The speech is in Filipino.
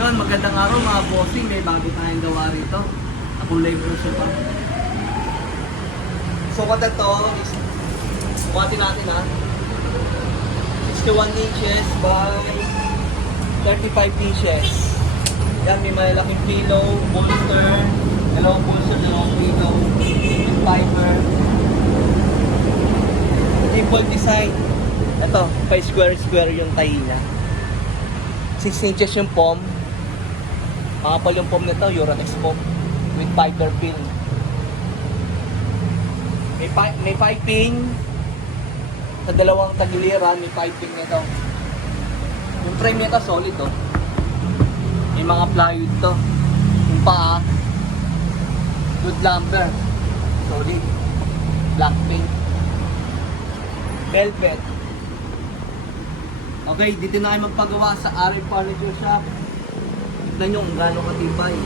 Yun, magandang araw mga bossing. May bago tayong gawa rito. Kulay version pa. So what ito is, buhatin natin ha. 61 inches by 35 inches. Yan, may malalaking pillow, bolster, dalawang bolster, dalawang pillow, with fiber. Simple design. Ito, pa square yung tahi niya. 6 inches yung foam. Makapal yung foam nito, Uratex foam with fiber pin. May piping sa dalawang tagiliran, may piping nito. Yung frame nito solid to. May mga plywood to. Yung paa, good lumber, solid, black paint, velvet. Okay, dito na kayo magpagawa sa RF Furniture Shop. Tignan nyo kung gaano katibay.